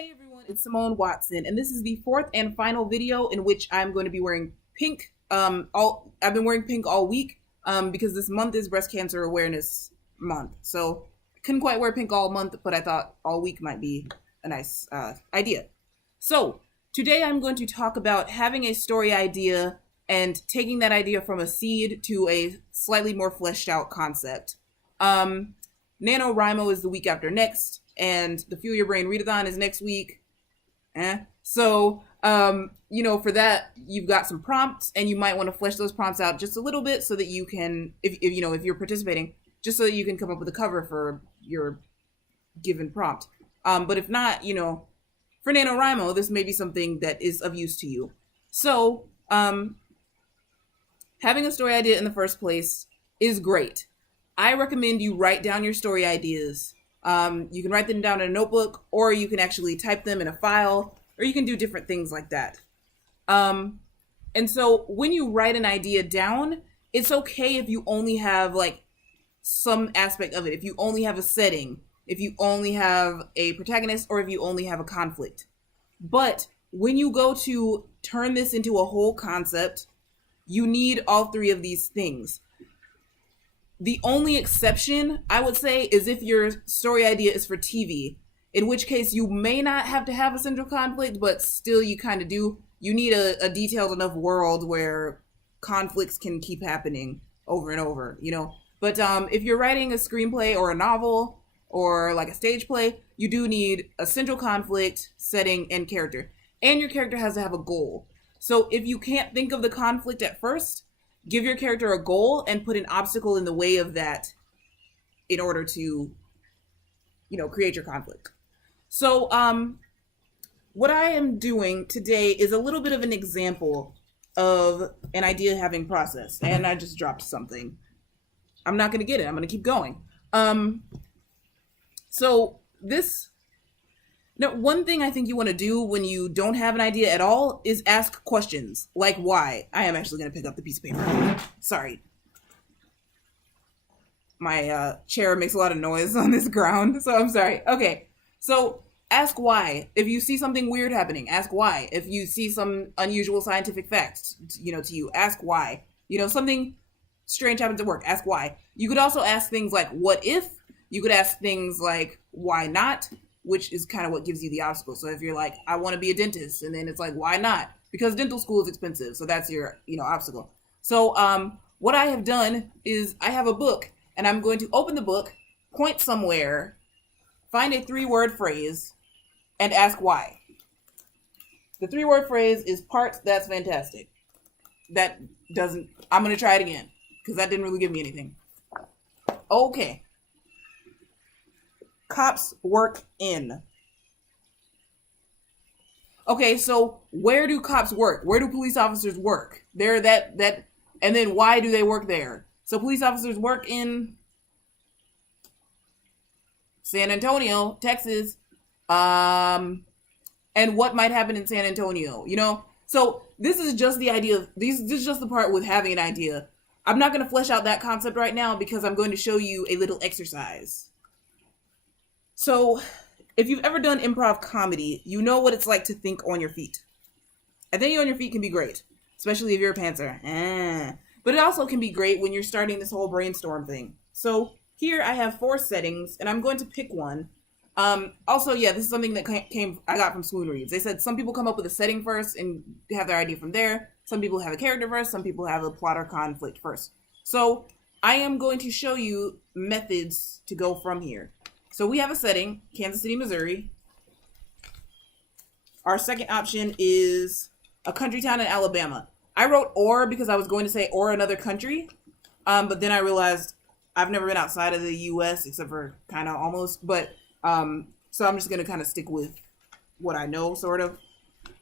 Hey everyone, it's Simone Watson, and this is the fourth and final video in which I'm going to be wearing pink. I've been wearing pink all week because this month is Breast Cancer Awareness Month. So I couldn't quite wear pink all month, but I thought all week might be a nice idea. So today I'm going to talk about having a story idea and taking that idea from a seed to a slightly more fleshed out concept. NaNoWriMo is the week after next, and the Fuel Your Brain Readathon is next week. So, for that, you've got some prompts, and you might want to flesh those prompts out just a little bit so that you can, if you're participating, just so that you can come up with a cover for your given prompt. But if not, for NaNoWriMo, this may be something that is of use to you. So, having a story idea in the first place is great. I recommend you write down your story ideas. You can write them down in a notebook, or you can actually type them in a file, or you can do different things like that. And so when you write an idea down, it's okay if you only have like some aspect of it. If you only have a setting, if you only have a protagonist, or if you only have a conflict. But when you go to turn this into a whole concept, you need all three of these things. The only exception, I would say, is if your story idea is for TV, in which case you may not have to have a central conflict, but still you kind of do. You need a detailed enough world where conflicts can keep happening over and over, But if you're writing a screenplay or a novel or like a stage play, you do need a central conflict, setting, and character. And your character has to have a goal. So if you can't think of the conflict at first, give your character a goal and put an obstacle in the way of that in order to, create your conflict. So, what I am doing today is a little bit of an example of an idea having process. And I just dropped something. I'm not going to get it. I'm going to keep going. Now, one thing I think you want to do when you don't have an idea at all is ask questions. Like why? I am actually going to pick up the piece of paper. Sorry. My chair makes a lot of noise on this ground, so I'm sorry. Okay, so ask why. If you see something weird happening, ask why. If you see some unusual scientific facts, to you, ask why. Something strange happens at work, ask why. You could also ask things like, what if? You could ask things like, why not? Which is kind of what gives you the obstacle. So if you're like, I want to be a dentist, and then it's like, why not? Because dental school is expensive. So that's your, obstacle. So what I have done is I have a book, and I'm going to open the book, point somewhere, find a 3-word phrase, and ask why. The 3-word phrase is parts that's fantastic. I'm going to try it again, because that didn't really give me anything. Okay. Cops work in. Okay, so where do cops work? Where do police officers work? They're that, and then why do they work there? So police officers work in San Antonio, Texas. And what might happen in San Antonio, So this is just the idea. This is just the part with having an idea. I'm not going to flesh out that concept right now because I'm going to show you a little exercise. So, if you've ever done improv comedy, you know what it's like to think on your feet. And thinking on your feet can be great, especially if you're a pantser. But it also can be great when you're starting this whole brainstorm thing. So, here I have 4 settings, and I'm going to pick one. Also, this is something that I got from Swoon Reads. They said some people come up with a setting first and have their idea from there. Some people have a character first. Some people have a plot or conflict first. So, I am going to show you methods to go from here. So we have a setting, Kansas City, Missouri. Our second option is a country town in Alabama. I wrote or because I was going to say or another country, but then I realized I've never been outside of the U.S. except for kind of almost. But so I'm just going to kind of stick with what I know, sort of.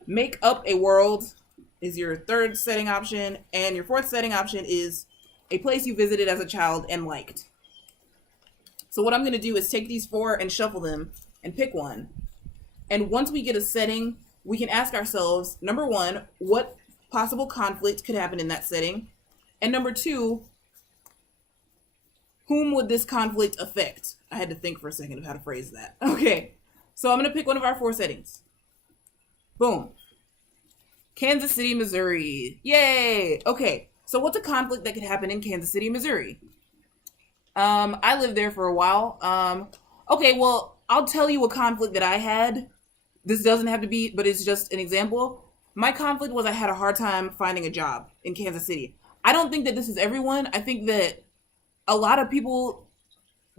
Make up a world is your third setting option, and your fourth setting option is a place you visited as a child and liked. So what I'm going to do is take these 4 and shuffle them and pick one. And once we get a setting, we can ask ourselves, number 1, what possible conflict could happen in that setting? And number 2, whom would this conflict affect? I had to think for a second of how to phrase that. Okay, So I'm going to pick one of our 4 settings. Boom. Kansas City, Missouri. Yay! Okay, so what's a conflict that could happen in Kansas City, Missouri? I lived there for a while. Okay, well, I'll tell you a conflict that I had. This doesn't have to be, but it's just an example. My conflict was I had a hard time finding a job in Kansas City. I don't think that this is everyone. I think that a lot of people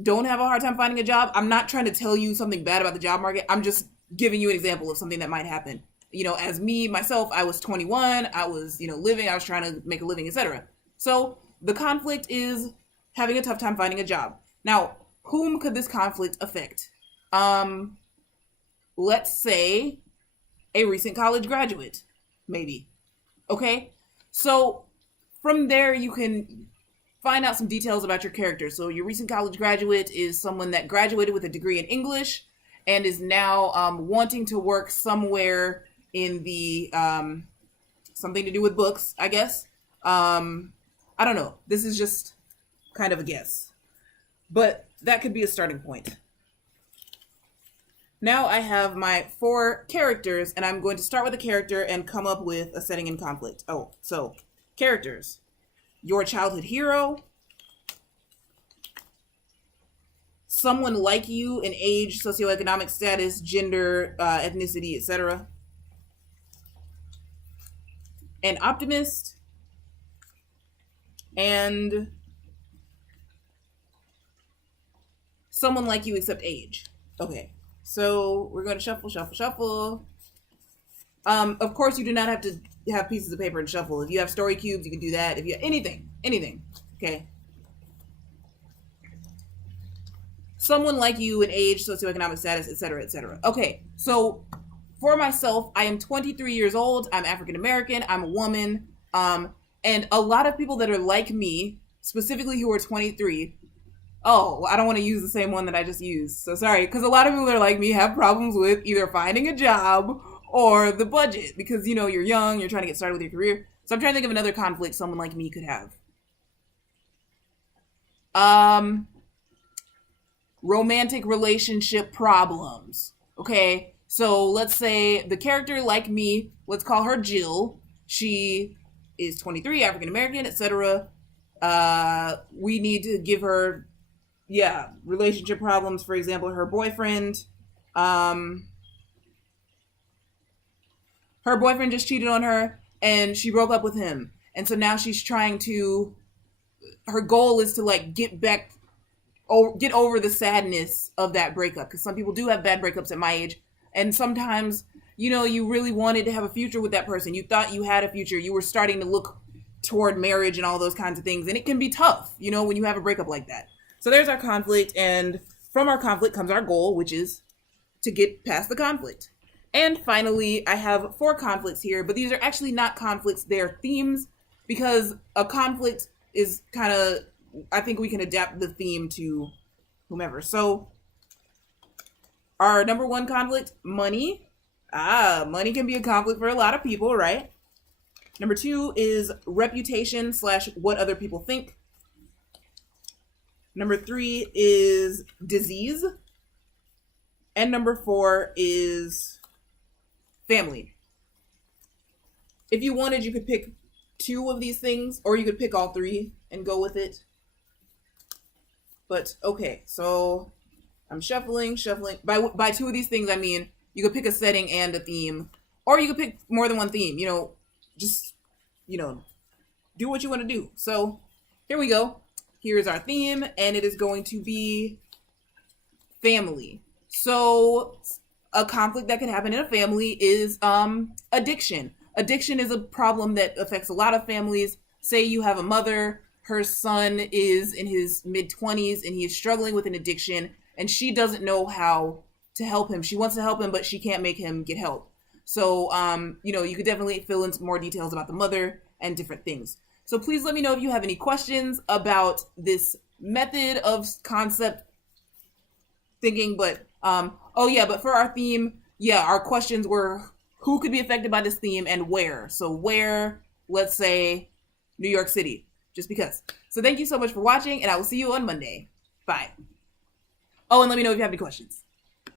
don't have a hard time finding a job. I'm not trying to tell you something bad about the job market. I'm just giving you an example of something that might happen. You know, as myself, I was 21. I was, living. I was trying to make a living, etc. So the conflict is having a tough time finding a job. Now, whom could this conflict affect? Let's say a recent college graduate, maybe. Okay? So from there, you can find out some details about your character. So your recent college graduate is someone that graduated with a degree in English and is now wanting to work somewhere in the something to do with books, I guess. I don't know. This is just kind of a guess. But that could be a starting point. Now I have my 4 characters, and I'm going to start with a character and come up with a setting in conflict. Oh, so characters. Your childhood hero. Someone like you in age, socioeconomic status, gender, ethnicity, etc. An optimist. And someone like you except age. Okay. So we're going to shuffle, shuffle, shuffle. Of course, you do not have to have pieces of paper and shuffle. If you have story cubes, you can do that. If you have anything. Okay. Someone like you in age, socioeconomic status, etc., etc. Okay. So for myself, I am 23 years old. I'm African American. I'm a woman. And a lot of people that are like me, specifically who are 23. Oh, I don't want to use the same one that I just used. So sorry, because a lot of people that are like me have problems with either finding a job or the budget because, you're young, you're trying to get started with your career. So I'm trying to think of another conflict someone like me could have. Romantic relationship problems. Okay, so let's say the character like me, let's call her Jill. She is 23, African American, etc. We need to give her relationship problems. For example, her boyfriend just cheated on her and she broke up with him. And so now she's her goal is to get over the sadness of that breakup. Because some people do have bad breakups at my age. And sometimes, you really wanted to have a future with that person. You thought you had a future. You were starting to look toward marriage and all those kinds of things. And it can be tough, when you have a breakup like that. So there's our conflict, and from our conflict comes our goal, which is to get past the conflict. And finally, I have 4 conflicts here, but these are actually not conflicts, they're themes, because a conflict is I think we can adapt the theme to whomever. So our number 1 conflict, money. Money can be a conflict for a lot of people, right? Number 2 is reputation / what other people think. Number 3 is disease. And number 4 is family. If you wanted, you could pick 2 of these things, or you could pick all 3 and go with it. But, okay, so I'm shuffling. By 2 of these things, I mean, you could pick a setting and a theme, or you could pick more than one theme, just, do what you want to do. So, here we go. Here's our theme, and it is going to be family. So a conflict that can happen in a family is addiction. Addiction is a problem that affects a lot of families. Say you have a mother, her son is in his mid-20s, and he is struggling with an addiction, and she doesn't know how to help him. She wants to help him, but she can't make him get help. So, you could definitely fill in some more details about the mother and different things. So please let me know if you have any questions about this method of concept thinking. But, but for our theme, our questions were who could be affected by this theme and where. So where, let's say, New York City, just because. So thank you so much for watching, and I will see you on Monday. Bye. Oh, and let me know if you have any questions.